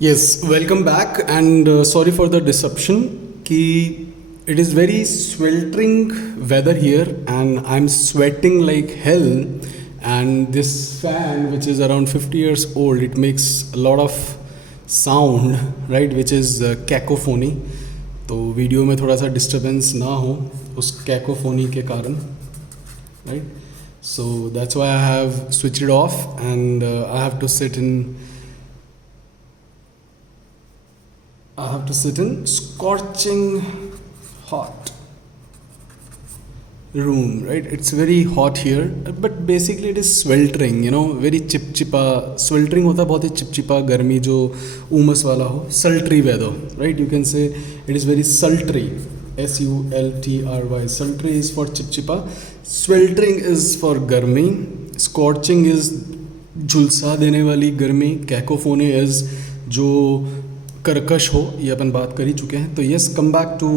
Yes, welcome back and sorry for the disruption. Ki it is very sweltering weather here and I'm sweating like hell. And this fan, which is around 50 years old, it makes a lot of sound, right? Which is cacophony. तो video में थोड़ा सा disturbance ना हो उस cacophony के कारण, right? So that's why I have switched it off and I have to sit in scorching hot room, right? It's very hot here, but basically it is sweltering, very चिपचिपा. Sweltering होता है बहुत ही चिपचिपा गर्मी जो उमस वाला हो. Sultry weather, right? You can say it is very sultry. SULTRY. Sultry is for चिपचिपा. Sweltering is for गर्मी. Scorching is झुलसा देने वाली गर्मी. Cacophony is जो कर्कश हो, ये अपन बात कर ही चुके हैं. तो yes, come back to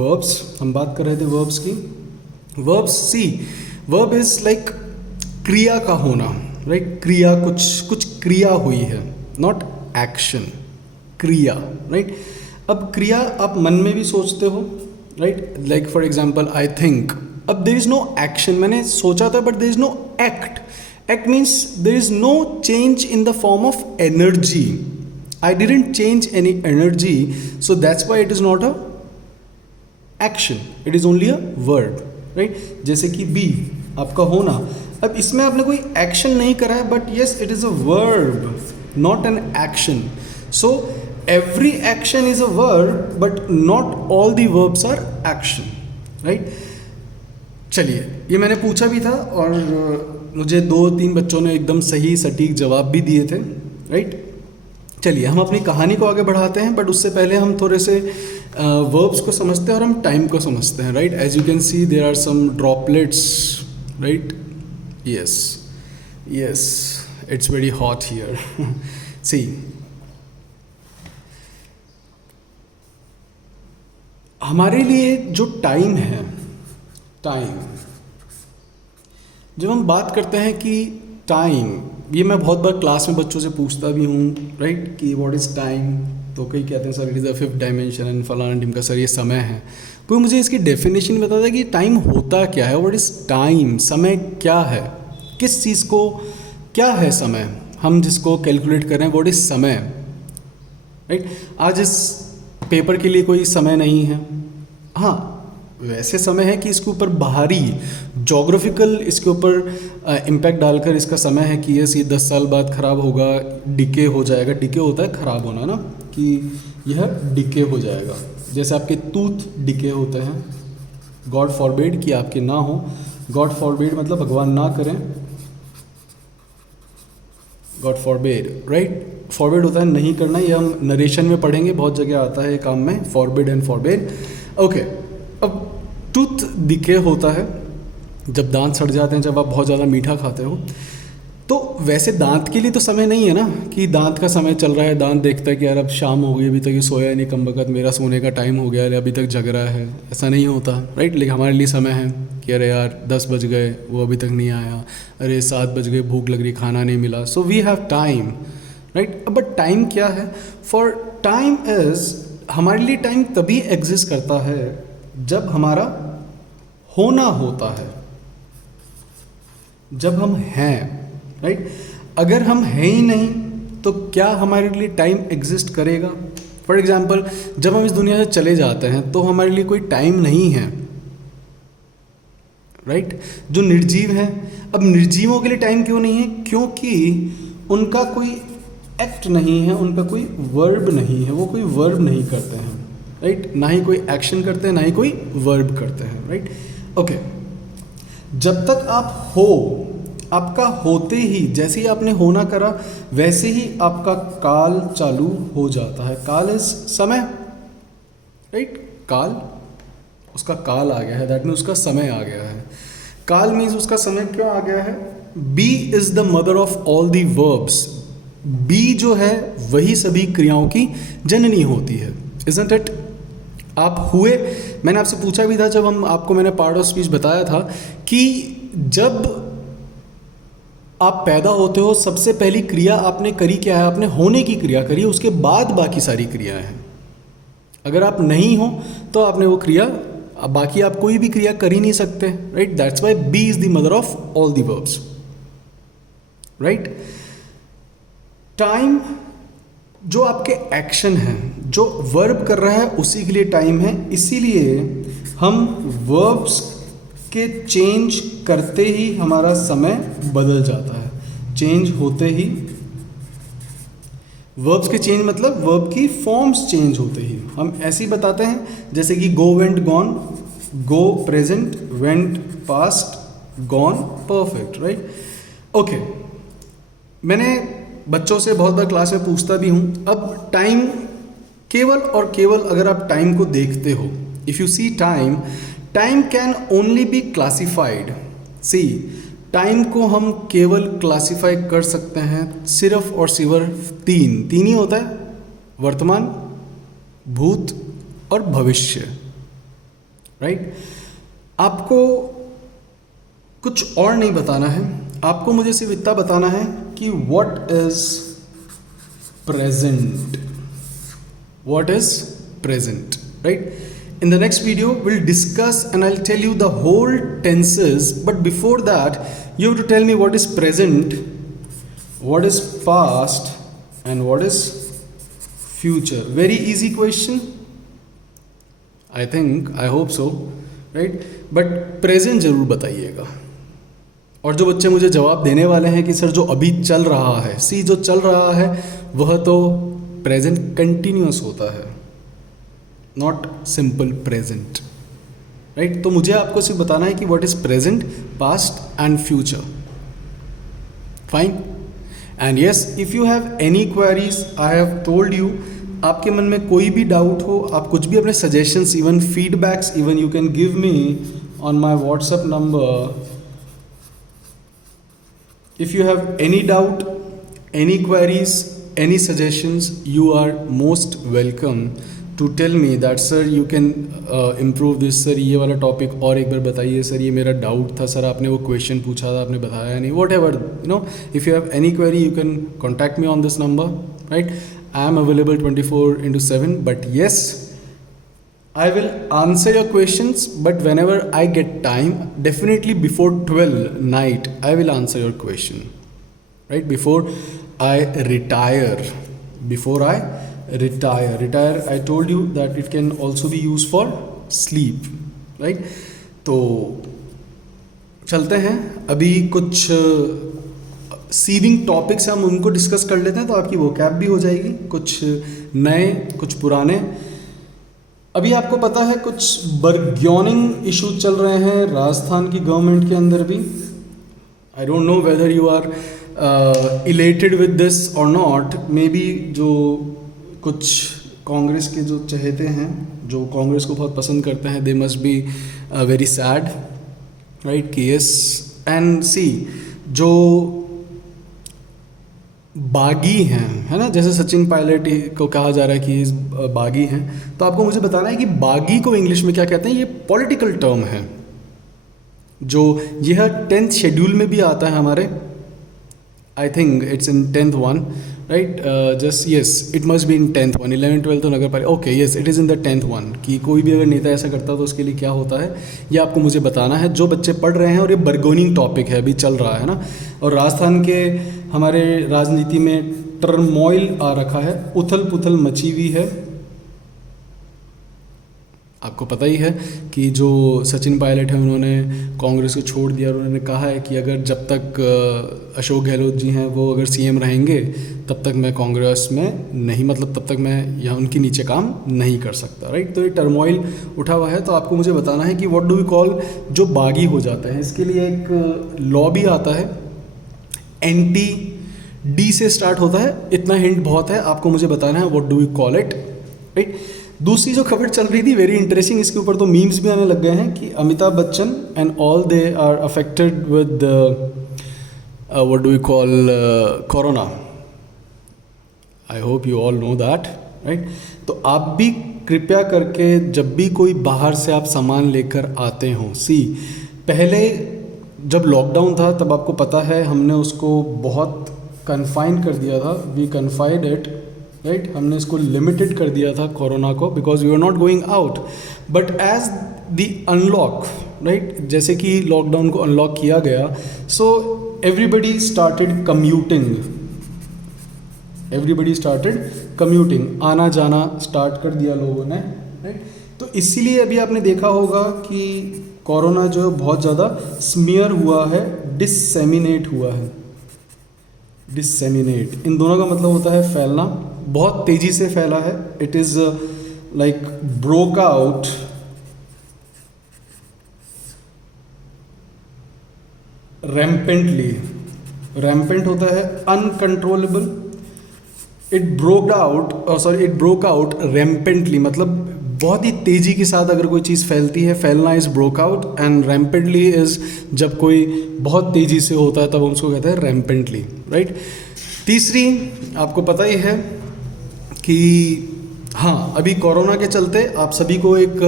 verbs. हम बात कर रहे थे वर्ब्स की. Verbs, see, verb is like क्रिया का होना, राइट? क्रिया, कुछ क्रिया हुई है, नॉट एक्शन. क्रिया, राइट? अब क्रिया आप मन में भी सोचते हो, right? Like for example I think. अब देर इज नो एक्शन. मैंने सोचा था but there is no act. Act means there is no change in the form of energy. I didn't change any energy, so that's why it is not a action. It is only a verb, right? जैसे कि be, आपका होना. अब इसमें आपने कोई action नहीं करा है, but yes, it is a verb, not an action. So every action is a verb, but not all the verbs are action, right? चलिए, ये मैंने पूछा भी था और मुझे 2-3 बच्चों ने एकदम सही सटीक जवाब भी दिए थे, right? चलिए हम अपनी कहानी को आगे बढ़ाते हैं, बट उससे पहले हम थोड़े से वर्ब्स को समझते हैं और हम टाइम को समझते हैं, right? As you can see there are some droplets, right? Yes, it's very hot here. See, हमारे लिए जो टाइम है, जब हम बात करते हैं कि टाइम, ये मैं बहुत बार क्लास में बच्चों से पूछता भी हूँ, राइट? कि व्हाट इज़ टाइम. तो कई कहते हैं sir it is the 5th dimension and फलाना टीम का सर ये समय है. कोई मुझे इसकी डेफिनेशन बताता है कि टाइम होता क्या है. What is time? समय क्या है? किस चीज़ को क्या है समय? हम जिसको कैलकुलेट कर रहे हैं, व्हाट इज़ समय, राइट? आज इस पेपर के लिए कोई समय नहीं है. हाँ, वैसे समय है कि इसके ऊपर बाहरी जोग्राफिकल इसके ऊपर इम्पैक्ट डालकर इसका समय है कि यस ये 10 साल बाद ख़राब होगा, डिके हो जाएगा. डिके होता है ख़राब होना ना, कि यह डिके हो जाएगा. जैसे आपके टूथ डिके होते हैं. गॉड फॉरबिड कि आपके ना हो. गॉड फॉरबिड मतलब भगवान ना करें. God forbid, right? फॉरबिड होता है नहीं करना. ये हम नरेशन में पढ़ेंगे, बहुत जगह आता है काम में, फॉरबिड एंड फॉरबिड. ओके, अब टूथ डिके होता है जब दांत सड़ जाते हैं, जब आप बहुत ज़्यादा मीठा खाते हो. तो वैसे दांत के लिए तो समय नहीं है ना, कि दांत का समय चल रहा है, दांत देखता है कि यार अब शाम हो गई, अभी तक ये सोया नहीं, कम वक्त मेरा सोने का टाइम हो गया, अरे अभी तक जग रहा है. ऐसा नहीं होता, राइट? लेकिन हमारे लिए समय है कि अरे यार 10 बज गए, वो अभी तक नहीं आया, अरे 7 बज गए, भूख लग रही, खाना नहीं मिला. So we have time, right? But time क्या है? फॉर टाइम इज़, हमारे लिए टाइम तभी एग्जिस्ट करता है जब हमारा होना होता है, जब हम हैं, राइट? अगर हम हैं ही नहीं तो क्या हमारे लिए टाइम एग्जिस्ट करेगा? फॉर एग्जाम्पल, जब हम इस दुनिया से चले जाते हैं तो हमारे लिए कोई टाइम नहीं है, राइट? जो निर्जीव हैं, अब निर्जीवों के लिए टाइम क्यों नहीं है? क्योंकि उनका कोई एक्ट नहीं है, उनका कोई वर्ब नहीं है, वो कोई वर्ब नहीं करते हैं, राइट? ना ही कोई एक्शन करते हैं, ना ही कोई वर्ब करते हैं, राइट? ओके, जब तक आप हो, आपका होते ही, जैसे ही आपने होना करा वैसे ही आपका काल चालू हो जाता है. काल इज समय, राइट? काल, उसका काल आ गया है, दैट मीन्स उसका समय आ गया है. काल मीन्स उसका समय क्यों आ गया है? Be is the mother of all the verbs. Be जो है वही सभी क्रियाओं की जननी होती है, इजंट इट? आप हुए, मैंने आपसे पूछा भी था जब हम आपको मैंने पार्ट ऑफ स्पीच बताया था कि जब आप पैदा होते हो, सबसे पहली क्रिया आपने करी क्या है? आपने होने की क्रिया करी, उसके बाद बाकी सारी क्रियाएं हैं। अगर आप नहीं हो तो आपने वो क्रिया, बाकी आप कोई भी क्रिया कर ही नहीं सकते, right? That's why be is the mother of all the verbs, right? Time जो आपके एक्शन है, जो वर्ब कर रहा है, उसी के लिए टाइम है। इसीलिए हम वर्ब्स के चेंज करते ही हमारा समय बदल जाता है। चेंज होते ही, वर्ब्स के चेंज मतलब वर्ब की फॉर्म्स चेंज होते ही हम ऐसे ही बताते हैं, जैसे कि go, went, gone. Go present, went past, gone perfect, right? Okay, मैंने बच्चों से बहुत बार क्लास में पूछता भी हूँ। अब टाइम, केवल और केवल अगर आप टाइम को देखते हो, if you see time, time can only be classified. See, time को हम केवल क्लासिफाई कर सकते हैं सिर्फ और सिर्फ तीन ही होता है, वर्तमान, भूत और भविष्य, राइट? आपको कुछ और नहीं बताना है, आपको मुझे सिर्फ इतना बताना है कि what is present, what is present, right? In the next video, we'll discuss and I'll tell you the whole tenses. But before that, you have to tell me what is present, what is past, and what is future. Very easy question. I think, I hope so, right? But present जरूर बताइएगा। और जो बच्चे मुझे जवाब देने वाले हैं कि सर जो अभी चल रहा है, सी जो चल रहा है वह तो प्रेजेंट कंटिन्यूअस होता है, नॉट सिंपल प्रेजेंट, राइट? तो मुझे आपको सिर्फ बताना है कि what is present, past and future. Fine? And yes, if you have any queries, I have told you, आपके मन में कोई भी डाउट हो, आप कुछ भी अपने suggestions, even feedbacks, even you can give me on my WhatsApp number. If you have any doubt, any queries, any suggestions, you are most welcome to tell me that sir you can improve this, sir ये वाला topic और एक बार बताइए, sir ये मेरा doubt था, sir आपने वो क्वेश्चन पूछा था आपने बताया नहीं, what ever, you know, if you have any query you can contact me on this number, right? I am available 24/7, but yes, I will answer your questions, but whenever I get time, definitely before 12 night, I will answer your question, right? Before I retire, retire, I told you that it can also be used for sleep, right? तो चलते हैं, अभी कुछ sieving topics हम उनको discuss कर लेते हैं, तो आपकी वोकैब भी हो जाएगी, कुछ नए कुछ पुराने। अभी आपको पता है कुछ बर्ग्योनिंग इशू चल रहे हैं राजस्थान की गवर्नमेंट के अंदर भी। I don't know whether you are elated with this or not, maybe जो कुछ कांग्रेस के जो चहेते हैं, जो कांग्रेस को बहुत पसंद करते हैं, they must be very sad, right? कि यस, एंड सी, जो बागी हैं, है ना, जैसे सचिन पायलट को कहा जा रहा है कि इस बागी हैं, तो आपको मुझे बताना है कि बागी को इंग्लिश में क्या कहते हैं। ये पॉलिटिकल टर्म है, जो यह 10th शेड्यूल में भी आता है हमारे, I think it's in 10th one, right? Just yes, it must be in 10th one, 11th 12th तो नगर पालिका, okay yes, it is in the 10th one, कि कोई भी अगर नेता ऐसा करता है तो उसके लिए क्या होता है, ये आपको मुझे बताना है, जो बच्चे पढ़ रहे हैं। और ये बर्गोनिंग टॉपिक है, अभी चल रहा है ना, और राजस्थान के हमारे राजनीति में टर्मोइल आ रखा है, उथल पुथल मची हुई है। आपको पता ही है कि जो सचिन पायलट है उन्होंने कांग्रेस को छोड़ दिया और उन्होंने कहा है कि अगर जब तक अशोक गहलोत जी हैं वो अगर सीएम रहेंगे तब तक मैं कांग्रेस में नहीं, मतलब तब तक मैं या उनके नीचे काम नहीं कर सकता, राइट? तो ये टर्मोइल उठा हुआ है। तो आपको मुझे बताना है कि व्हाट डू वी कॉल जो बागी हो जाता है। इसके लिए एक लॉ भी आता है, एंटी डी से स्टार्ट होता है, इतना हिंट बहुत है, आपको मुझे बताना है what do we call it, right? दूसरी जो खबर चल रही थी वेरी इंटरेस्टिंग, इसके ऊपर तो मीम्स भी आने लग गए हैं कि Amitabh Bachchan and all they are affected with what do we call corona. I hope you all know that, right? तो आप भी कृपया करके जब भी कोई बाहर से आप सामान लेकर आते हों, सी, पहले जब लॉकडाउन था तब आपको पता है हमने उसको बहुत कन्फाइन कर दिया था, वी कन्फाइंड इट, राइट, हमने इसको लिमिटेड कर दिया था कोरोना को, because we are not going out. But as the unlock, right, जैसे कि लॉकडाउन को अनलॉक किया गया, सो एवरीबडी स्टार्टेड कम्यूटिंग, आना जाना स्टार्ट कर दिया लोगों ने, राइट। तो इसीलिए अभी आपने देखा होगा कि कोरोना जो है बहुत ज़्यादा स्मीयर हुआ है, डिससेमिनेट हुआ है। डिससेमिनेट, इन दोनों का मतलब होता है फैलना, बहुत तेज़ी से फैला है। It is like broke out rampantly, rampant होता है uncontrollable, it broke out rampantly, मतलब बहुत ही तेज़ी के साथ अगर कोई चीज़ फैलती है, फैलना is broke out, and rampantly is जब कोई बहुत तेज़ी से होता है तब उसको कहते हैं रैम्पेंटली, राइट। तीसरी आपको पता ही है कि हाँ, अभी कोरोना के चलते आप सभी को एक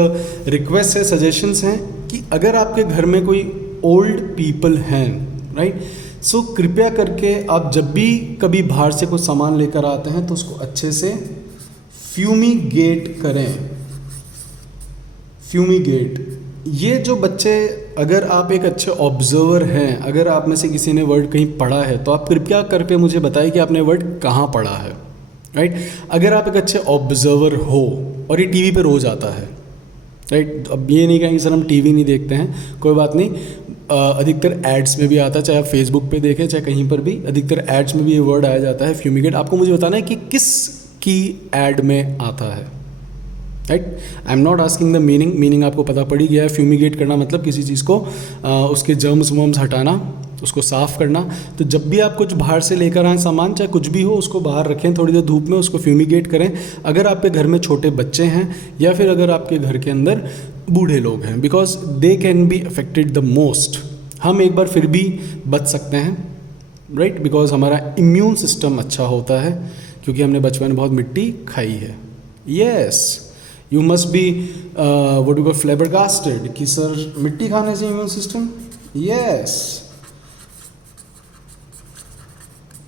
रिक्वेस्ट है, सजेशंस हैं कि अगर आपके घर में कोई ओल्ड पीपल हैं, राइट, सो कृपया करके आप जब भी कभी बाहर से कुछ सामान लेकर आते हैं तो उसको अच्छे से फ्यूमीगेट करें। फ्यूमीगेट, ये जो बच्चे, अगर आप एक अच्छे ऑब्जर्वर हैं, अगर आप में से किसी ने वर्ड कहीं पढ़ा है तो आप कृपया करके मुझे बताइए कि आपने वर्ड कहाँ पढ़ा है, राइट। अगर आप एक अच्छे ऑब्जर्वर हो, और ये टीवी पे रोज़ आता है, राइट, अब ये नहीं कहेंगे सर हम टीवी नहीं देखते हैं, कोई बात नहीं, अधिकतर एड्स में भी आता है, चाहे आप फेसबुक पे देखें चाहे कहीं पर भी, अधिकतर एड्स में भी ये वर्ड आया जाता है फ्यूमीगेट। आपको मुझे बताना है कि किस की एड में आता है, right. I am not asking the meaning आपको पता पड़ ही गया है। फ्यूमीगेट करना मतलब किसी चीज़ को उसके जर्म्स वर्म्स हटाना, उसको साफ़ करना। तो जब भी आप कुछ बाहर से लेकर आएँ सामान, चाहे कुछ भी हो, उसको बाहर रखें थोड़ी देर धूप में, उसको फ्यूमीगेट करें। अगर आपके घर में छोटे बच्चे हैं या फिर अगर आपके घर के अंदर बूढ़े लोग हैं, because they can be affected the most. हम एक बार फिर भी बच सकते हैं, राइट, बिकॉज हमारा इम्यून सिस्टम अच्छा होता है, क्योंकि हमने बचपन में बहुत मिट्टी खाई है। Yes, you must be what you call फ्लैबरगास्टेड कि सर मिट्टी खाने से इम्यून सिस्टम। येस,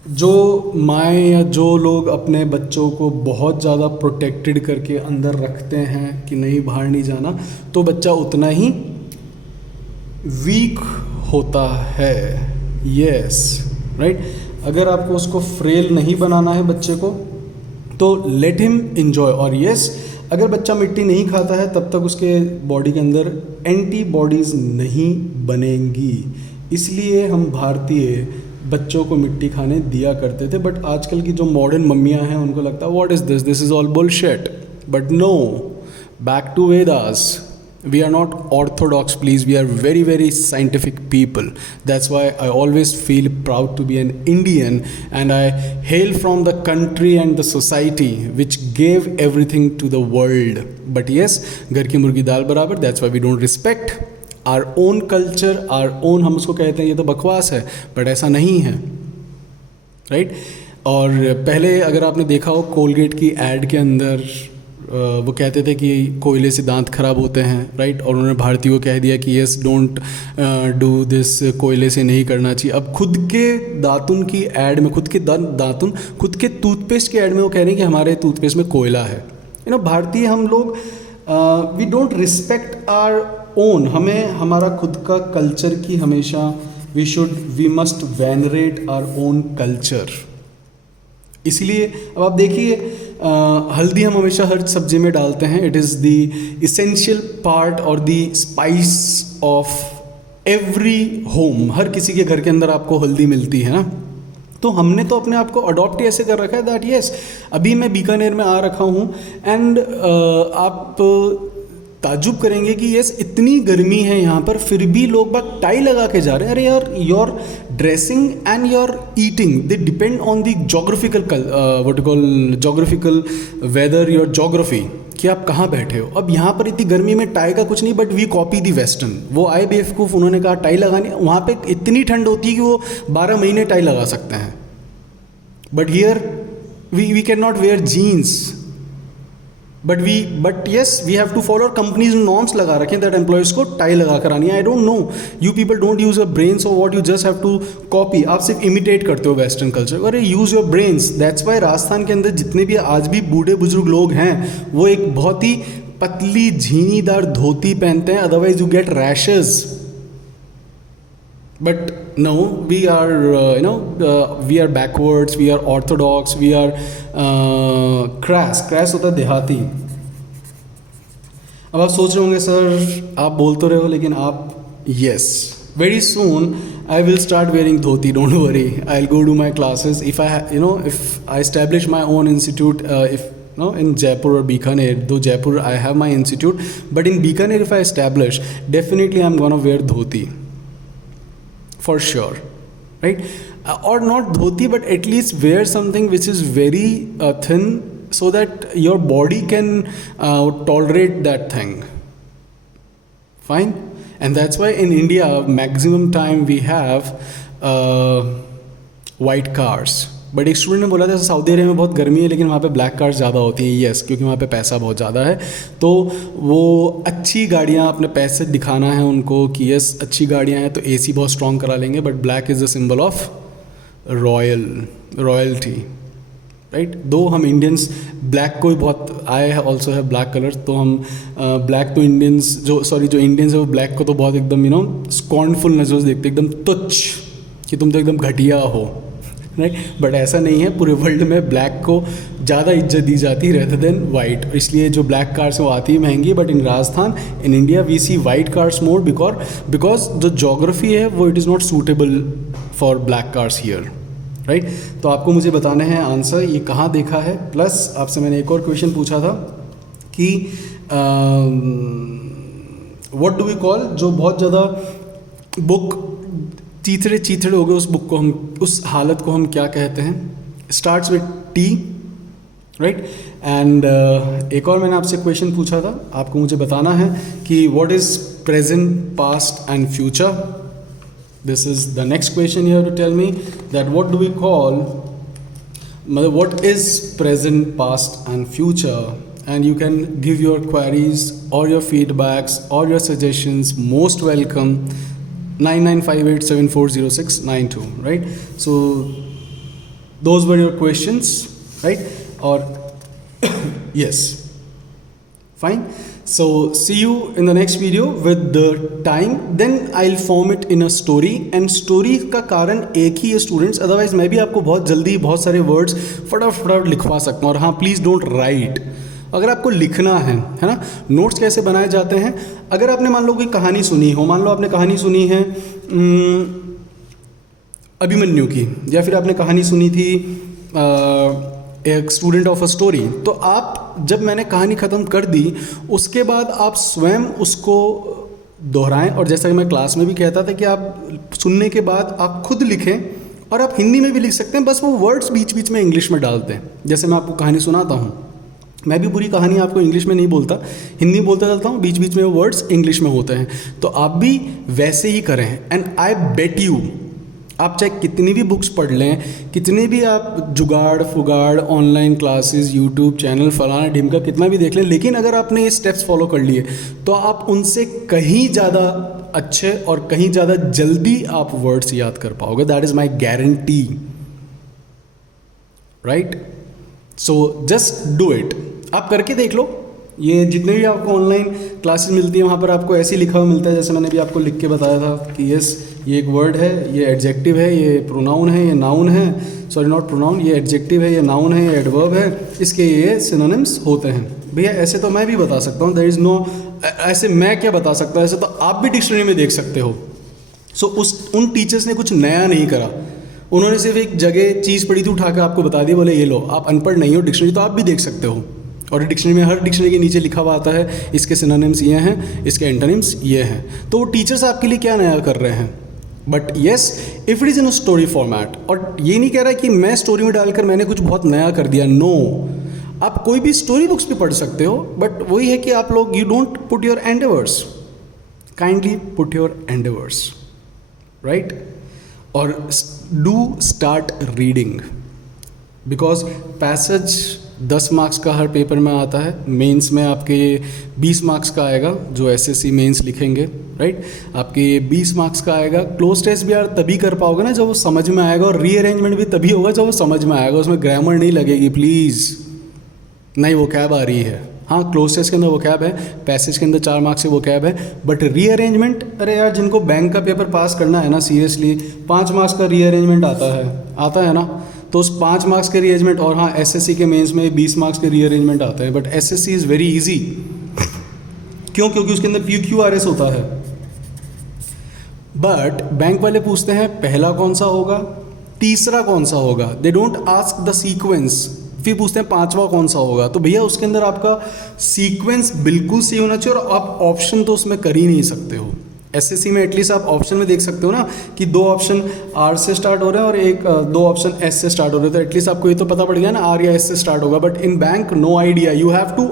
जो माएँ या जो लोग अपने बच्चों को बहुत ज़्यादा प्रोटेक्टेड करके अंदर रखते हैं कि नहीं बाहर नहीं जाना, तो बच्चा उतना ही वीक होता है। Yes, right. अगर आपको उसको फ्रेल नहीं बनाना है बच्चे को, तो लेट हिम इन्जॉय। और यस, अगर बच्चा मिट्टी नहीं खाता है तब तक उसके बॉडी के अंदर एंटीबॉडीज़ नहीं बनेंगी, इसलिए हम भारतीय बच्चों को मिट्टी खाने दिया करते थे। बट आजकल की जो मॉडर्न मम्मियाँ हैं उनको लगता है what is this is all bullshit. But no, back to Vedas, we are not orthodox, please, we are very very scientific people. That's why I always feel proud to be an Indian, and I hail from the country and the society which gave everything to the world. But yes, घर की मुर्गी दाल बराबर, that's why we don't respect our own culture, our own, हम उसको कहते हैं ये तो बकवास है, but ऐसा नहीं है, right? और पहले अगर आपने देखा हो कोलगेट की एड के अंदर वो कहते थे कि कोयले से दांत खराब होते हैं, राइट, और उन्होंने भारतीय को कह दिया कि यस डोंट डू दिस, कोयले से नहीं करना चाहिए। अब खुद के दातुन की ऐड में, खुद के दातुन, खुद के टूथपेस्ट की ऐड में वो कह रहे हैं कि हमारे टूथपेस्ट में कोयला है। भारतीय हम लोग we don't respect our own, हमें हमारा खुद का कल्चर की हमेशा we must venerate our own culture. इसलिए अब आप देखिए हल्दी हम हमेशा हर सब्जी में डालते हैं, it is the essential part और the spice of every home. हर किसी के घर के अंदर आपको हल्दी मिलती है ना, तो हमने तो अपने आप को अडॉप्ट ऐसे कर रखा है दैट यस, अभी मैं बीकानेर में आ रखा हूँ एंड आप ताजुब करेंगे कि यस इतनी गर्मी है यहाँ पर, फिर भी लोग बाग टाई लगा के जा रहे हैं। अरे यार, your dressing and your eating they depend on the geographical what you call geographical weather, your geography, कि आप कहाँ बैठे हो। अब यहाँ पर इतनी गर्मी में टाई का कुछ नहीं, but we copy the western. वो आए बेवकूफ़, उन्होंने कहा टाई लगानी, वहाँ पे इतनी ठंड होती है कि वो 12 महीने टाई लगा सकते हैं, but here we can not wear jeans but yes we have to follow companies norms लगा रखे दैट एम्प्लॉयज़ को टाई लगा कर आनी है. I don't know, you people don't use your brains और what, you just have to copy. आप सिर्फ इमिटेट करते हो वेस्टर्न कल्चर. अरे use your brains. That's why Rajasthan के अंदर जितने भी आज भी बूढ़े बुजुर्ग लोग हैं वो एक बहुत ही पतली झीनीदार धोती पहनते हैं, otherwise you get rashes. But no, we are we are backwards, we are orthodox, we are crass होता है देहाती. अब आप सोच रहे होंगे सर आप बोल तो रहे हो लेकिन आप, yes, very soon I will start wearing dhoti, don't worry. I'll go to my classes. If I establish my own institute, in Jaipur or Bikaner, though Jaipur I have my institute, but in Bikaner if I establish, definitely I'm gonna wear dhoti. For sure, right? Or not dhoti, but at least wear something which is very thin so that your body can tolerate that thing. Fine? And that's why in India, maximum time we have white cars. But एक student ने बोला था Saudi Arabia में बहुत गर्मी है लेकिन वहाँ पे ब्लैक कार्स ज़्यादा होती हैं. येस, क्योंकि वहाँ पे पैसा बहुत ज़्यादा है, तो वो अच्छी गाड़ियाँ अपने पैसे दिखाना है उनको कि यस अच्छी गाड़ियाँ हैं तो एसी बहुत स्ट्रॉन्ग करा लेंगे. But black is the symbol of royalty, right? दो हम इंडियंस ब्लैक को भी बहुत, आई ऑल्सो है ब्लैक कलर, तो हम ब्लैक तो इंडियंस जो इंडियंस है वो ब्लैक को तो बहुत एकदम स्कॉर्नफुल नजरों से देखते, एकदम तुच्छ कि तुम तो एकदम घटिया हो, राइट? बट ऐसा नहीं है, पूरे वर्ल्ड में ब्लैक को ज़्यादा इज्जत दी जाती है रेदर देन वाइट. इसलिए जो ब्लैक कार्स वो आती है महंगी, but in Rajasthan in India we see white cars more because जो जोग्राफी है वो it is not suitable for black cars here, right? तो आपको मुझे बताना है आंसर ये कहाँ देखा है. प्लस आपसे मैंने एक और क्वेश्चन पूछा था कि व्हाट डू वी कॉल, जो बहुत ज़्यादा बुक चीथड़े हो गए उस बुक को हम, उस हालत को हम क्या कहते हैं? Starts with T, right? And एक और मैंने आपसे क्वेश्चन पूछा था, आपको मुझे बताना है कि what is present, past and future. This is the next question you have to tell me that what do we call, मतलब what is present, past and future. And you can give your queries or your feedbacks or your suggestions, most welcome. 9958740692, right? So those were your questions, right? Or yes, fine. So see you in the next video with the time. Then I'll form it in a story. And story का कारण एक ही है students. Otherwise मैं भी आपको बहुत जल्दी बहुत सारे words फटाफट लिखवा सकता हूँ. और हाँ, please don't write. अगर आपको लिखना है ना, नोट्स कैसे बनाए जाते हैं. अगर आपने मान लो कोई कहानी सुनी हो, मान लो आपने कहानी सुनी है अभिमन्यु की, या फिर आपने कहानी सुनी थी एक स्टूडेंट ऑफ अ स्टोरी, तो आप जब मैंने कहानी ख़त्म कर दी उसके बाद आप स्वयं उसको दोहराएं. और जैसा कि मैं क्लास में भी कहता था कि आप सुनने के बाद आप खुद लिखें, और आप हिंदी में भी लिख सकते हैं, बस वो वर्ड्स बीच बीच में इंग्लिश में डालते हैं. जैसे मैं आपको कहानी सुनाता हूँ, मैं भी पूरी कहानी आपको इंग्लिश में नहीं बोलता, हिंदी बोलता चलता हूँ, बीच बीच में वो वर्ड्स इंग्लिश में होते हैं. तो आप भी वैसे ही करें. एंड आई बेट यू, आप चाहे कितनी भी बुक्स पढ़ लें, कितने भी आप जुगाड़ फुगाड़ ऑनलाइन क्लासेस, यूट्यूब चैनल, फलाना ढिमका कितना भी देख लें, लेकिन अगर आपने ये स्टेप्स फॉलो कर लिए तो आप उनसे कहीं ज़्यादा अच्छे और कहीं ज़्यादा जल्दी आप वर्ड्स याद कर पाओगे. That is my guarantee, right? So just do it. आप करके देख लो. ये जितने भी आपको ऑनलाइन क्लासेस मिलती हैं वहाँ पर आपको ऐसे ही लिखा हुआ मिलता है, जैसे मैंने भी आपको लिख के बताया था कि यस ये एक वर्ड है, ये एडजेक्टिव है, ये प्रोनाउन है, ये नाउन है, सॉरी नॉट प्रोनाउन, ये एडजेक्टिव है, ये नाउन है, ये एडवर्ब है, इसके ये सिनोनिम्स होते हैं. भैया ऐसे तो मैं भी बता सकता हूँ, देयर इज़ नो, ऐसे मैं क्या बता सकता हूँ, ऐसे तो आप भी डिक्शनरी में देख सकते हो. सो उन टीचर्स ने कुछ नया नहीं करा, उन्होंने सिर्फ एक जगह चीज़ पढ़ी थी उठा के आपको बता दिया, बोले ये लो. आप अनपढ़ नहीं हो, डिक्शनरी तो आप भी देख सकते हो, और डिक्शनरी में हर डिक्शनरी के नीचे लिखा हुआ आता है इसके सिनोनिम्स ये हैं, इसके एंटोनिम्स ये हैं. तो वो टीचर्स आपके लिए क्या नया कर रहे हैं. But yes if it is in a story format, और ये नहीं कह रहा कि मैं स्टोरी में डालकर मैंने कुछ बहुत नया कर दिया. नो, आप कोई भी स्टोरी बुक्स भी पढ़ सकते हो, बट वही है कि आप लोग you don't put your endeavours, kindly put your endeavours, right? और do start reading, because passage 10 marks का हर पेपर में आता है। मेंस में आपके ये 20 मार्क्स का आएगा जो एसएससी मेंस लिखेंगे, राइट। आपके ये 20 मार्क्स का आएगा। क्लोज टेस्ट भी यार तभी कर पाओगे ना जब वो समझ में आएगा, और रीअरेंजमेंट भी तभी होगा जब वो समझ में आएगा। उसमें ग्रामर नहीं लगेगी प्लीज़, नहीं वो कैब आ रही है। हाँ, क्लोज टेस्ट के अंदर वो कैब है, पैसेज के अंदर 4 मार्क्स से वो कैब है, बट रीअरेंजमेंट, अरे यार जिनको बैंक का पेपर पास करना है ना, सीरियसली 5 मार्क्स का रीअरेंजमेंट आता है ना, तो उस 5 मार्क्स के रीअरेंजमेंट, और हाँ एसएससी के मेंस में 20 मार्क्स के रीअरेंजमेंट आता है, but SSC is very easy. क्यों? क्योंकि उसके अंदर PQRS होता है। बट बैंक वाले पूछते हैं पहला कौन सा होगा, तीसरा कौन सा होगा, they don't ask the sequence. फिर पूछते हैं 5वां कौन सा होगा, तो भैया उसके अंदर आपका सीक्वेंस बिल्कुल सही होना चाहिए, और आप ऑप्शन तो उसमें कर ही नहीं सकते हो। एसएससी में एटलीस्ट आप ऑप्शन में देख सकते हो ना कि 2 ऑप्शन आर से स्टार्ट हो रहे हैं और 2 ऑप्शन एस से स्टार्ट हो रहे हैं, तो एटलीस्ट आपको ये तो पता पड़ गया ना आर या एस से स्टार्ट होगा। But in bank no idea, you have to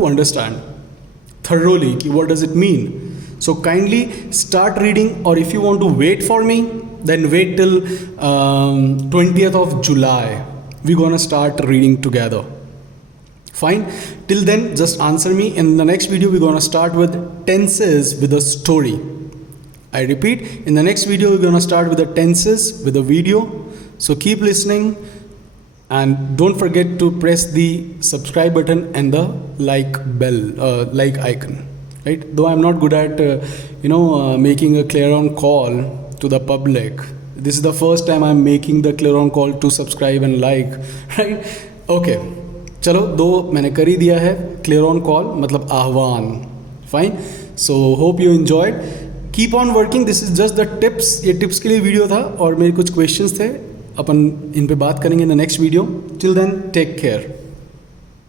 understand thoroughly कि what does it mean. So kindly start reading, or if you want to wait for me, then wait till 20th of July. We're gonna start reading together. Fine. Till then, just answer me. In the next video, we're gonna start with tenses with a story. I repeat, in the next video, we're gonna start with the tenses with a video. So keep listening. And don't forget to press the subscribe button and the like bell, like icon, right? Though I'm not good at, making a clear on call to the public. This is the first time I'm making the clear on call to subscribe and like, right? Okay. चलो 2 मैंने कर ही दिया है, clear on call मतलब आह्वान. Fine. So hope you enjoyed. Keep on working. This is just the tips. ये tips के लिए वीडियो था, और मेरे कुछ questions थे, अपन इन पे बात करेंगे in the next video. Till then take care.